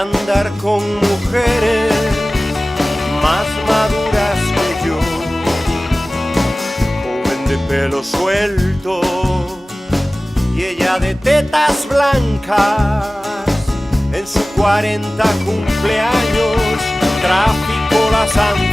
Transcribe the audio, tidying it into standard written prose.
andar con mujeres más maduras que yo, joven de pelo suelto y ella de tetas blancas. En su 40 cumpleaños traficó la sangre